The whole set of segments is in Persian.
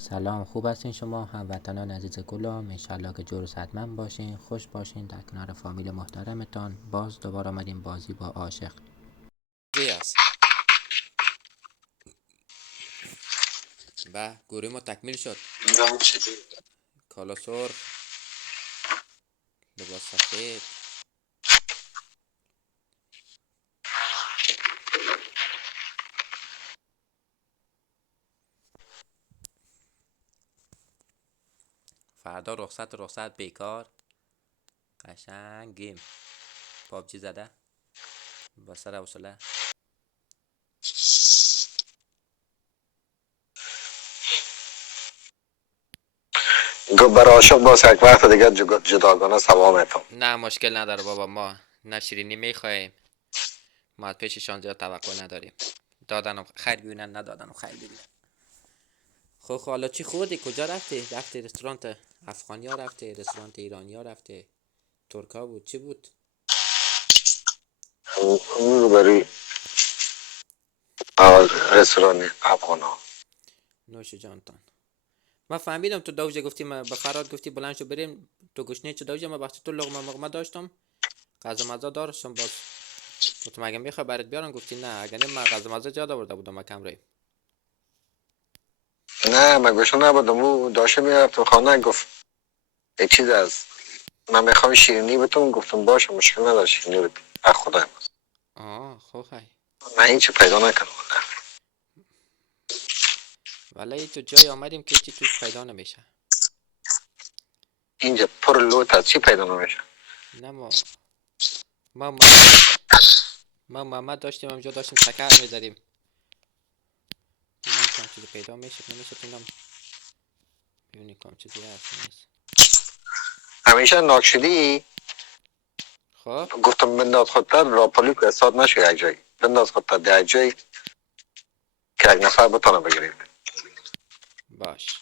سلام، خوب هستین شما هموطنان عزیز گلم؟ انشالله که جور و صحتمند باشین، خوش باشین در کنار فامیل محترمتان. باز دوباره آمدیم بازی با عاشق است و گروه ما تکمیل شد. کالا سرخ، لباس سفید. فردا رخصت بیکار. قشنگ گیم پابجی زده با سر حوصله. گفت برای عاشق باز یک وقت دیگه جداگانه سوا میتم. نه مشکل نداره بابا، ما نه شیرینی میخوایم، ما از پیششان زیاد توقع نداریم. دادنم خیر ببینن، ندادنم خیر ببینن. خب حالا چی خوردی؟ کجا رفتی رستوران افغانیا رفتی؟ رستوران ایرانیا رفتی؟ ترکا بود؟ چی بود؟ اون رو بری رستوران افغانا. نوش جانتان. ما فهمیدم تو دوجه گفتی، ما به فراد گفتی بلند شو بریم تو گشنه. چه دوجه؟ ما وقتی تو لغمه مغمه داشتم، غذا مزه داشتم، باز گفتم اگه میخوای برات بیارم، گفتی نه اگه نه من غذا مزه زیاد آورده بودم، ما کم ریم. نه من گوشو نبودم، او داشته میرفتم خانه. گفت یک چیز از من میخوام شیرینی بتون. گفتم باشه مشکل نداره، شیرینی بتون از خدای من. خب خی من هیچی پیدا نکنم. ولی تو جای آمدیم که چی توش پیدا نمیشه. اینجا پر لوت از چی پیدا نمیشه. نه ما محمد داشتیم همجا داشتیم چکر میزدیم، ببینیم کام چیزی پیدا میشه نمیشه. اینم ببینیم کام چیزی هست نیست. همیشه ناکشدی. خب گفتم بنداز خودتر راپولی که احساد نشه یک جایی. بنداز خودتر در یک جایی که یک نفر بتانه بگیرید. باش.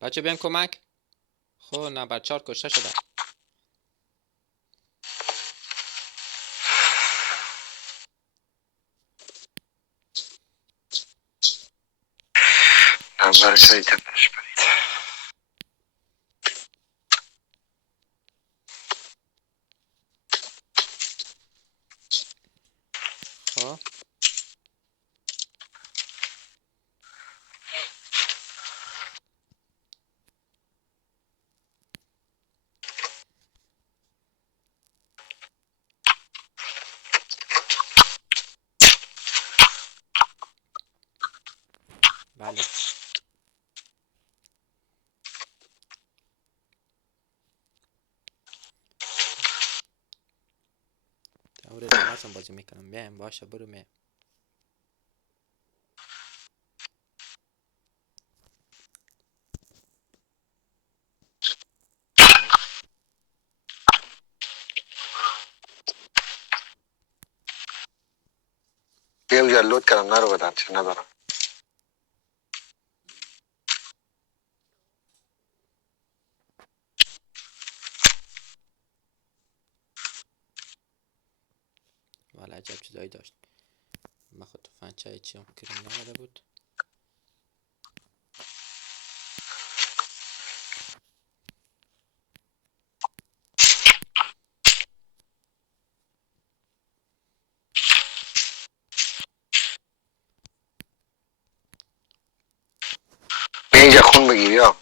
بچه بیان کمک. خب نمبر 4 کشته شده. نمبر شایی تپش برید. خب بله. دور دمه هم بازی میکنم. بیایم باشه برو می. بیل جلود کردم نرو بدن چه ندارم. ولی عجب چیزایی داشت. من خود تو فنچه چی هم کرم نمده بود. بیا اینجا خون بگیر یا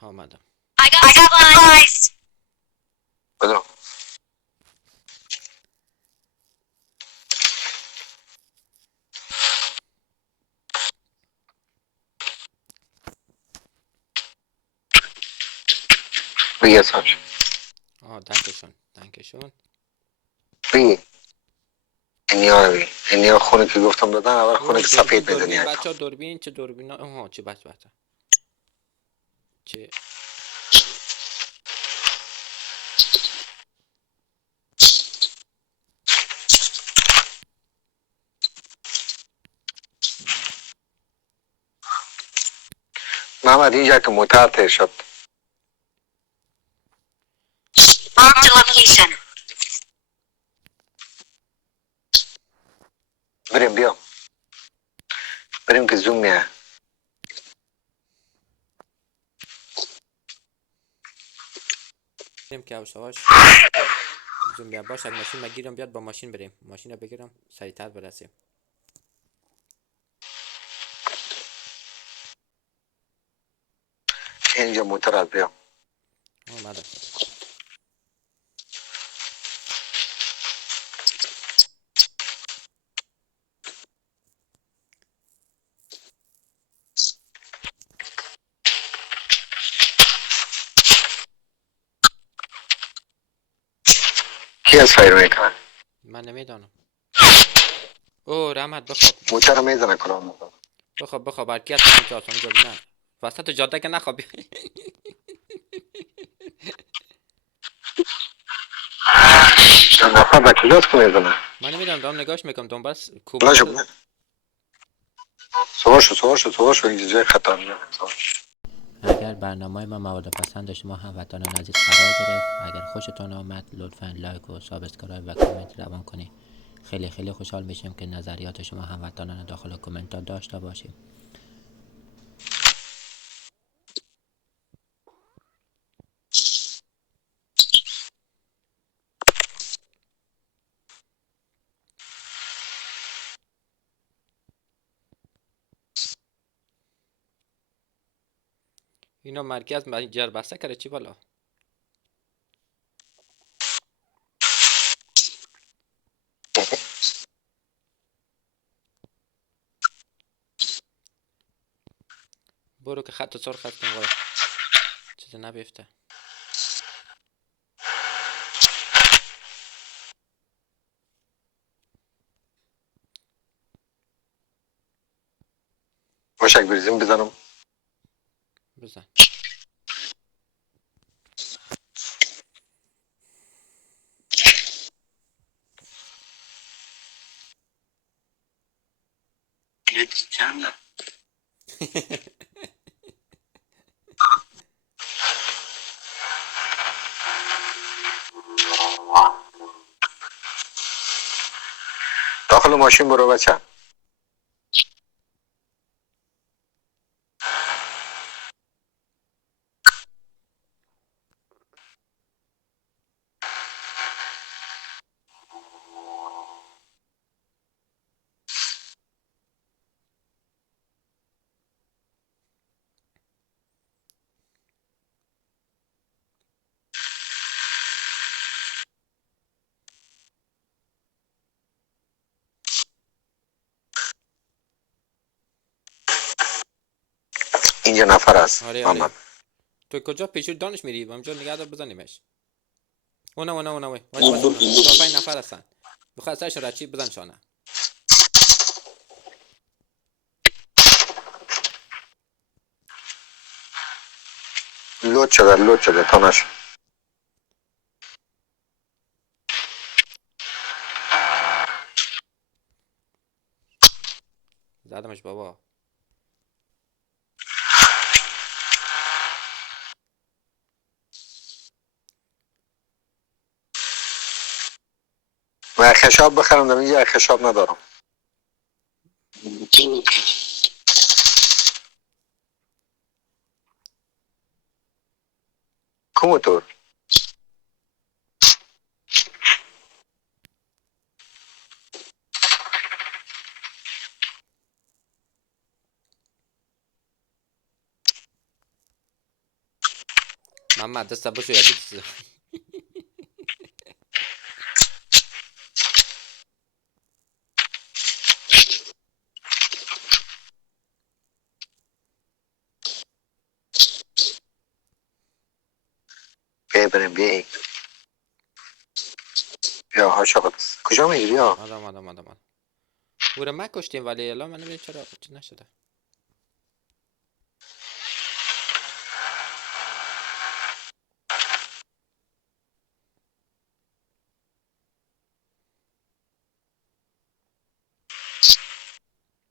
آمدم. I got supplies. بدو. بگیر سانش دنکشون. بگیر. اینیا رو بگیر. اینیا خونه که گفتم دادن اول خونه او که سفید میدونی دوربین ایتون. بچه ها، دوربین چه دوربین ها؟ چه بچه چه محمد اینجا که موتر تیر شد. Marked a location. بریم بیا. بریم که زوم میه. بریم که هواش زوم بیا. باش اگه ماشین بگیرم بیاد با ماشین بریم. ماشین رو بگیرم سریعتر برسیم. اینجا موتر از بیا. اومدم. کی از فایر میکنه؟ من نمیدانم. او رحمت بخواب. موتر رو میزنه کنم. بخواب هرکی هست اینجا اصلا جا نه. وسط جاده که نخوابی. نفر به کجاست که میزنه؟ من نمیدونم دارم نگاش میکنم دارم بس کوب. سوار شو اینجا جای خطرناک. اگر برنامه ما مورد پسند شما هموطنان عزیز قرار گرفت، اگر خوشتون آمد لطفا لایک و سابسکرایب و کامنت روان کنید. خیلی خیلی خوشحال میشیم که نظریات شما هموطنان داخل کامنت ها داشته باشیم. اینا مرکز جر بسته کرده چی بالا؟ برو که خط سرخ هستم وای چیزی نبیفته. باشک بریزیم بزنم. بزن. داخل ماشین برو بچه. اینجا نفر است. آره. تو کجا پیشو دانش میری؟ اونجا نگه دار بزنیمش. اونا وای. تا 5 نفر هستن. بخواد سرشون رچی بزن شانه. لود شده تا نشد. زدمش بابا. من خشاب بخرم در اینجا خشاب ندارم. کوموتور محمد دست بشو یاد بریم بیا عاشقت کجا میگی بیا. آدم او رو کشتیم ولی الان من نمیدونم چرا چی نشده.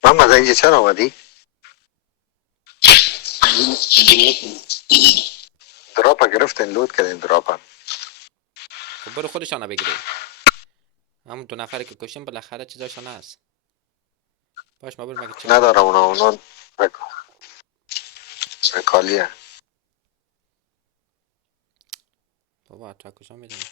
محمد اینجا چرا آمدی؟ دراپا گرفتین لود کردین دراپا. خب برو خودشانو بگیری. همون 2 نفری که کشیم بالاخره چیزاشون هست. باش ما برو مگه چی ندارم اونا رکالیه. بابا تو کجا میدونی؟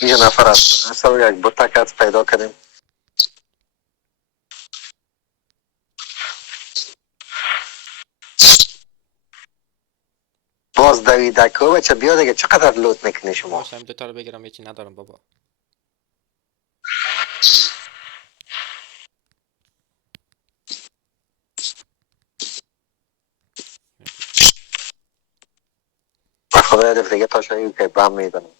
یه نفر هست اصلا یک بوتک پیدا کردیم. باز دویدکو بچه بیا دیگه چقدر لوت میکنی شما. باش همین 2 تا رو بگیرم هیچی ندارم بابا. به خدا هدف دیگه تا شایی که بم میدنم.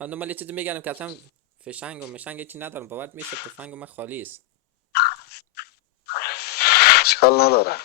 من دنبال یه چیزی میگردم که اصلا فشنگ و مشنگ هیچی ندارم. باورت میشه تفنگ من خالی است. اشکال نداره.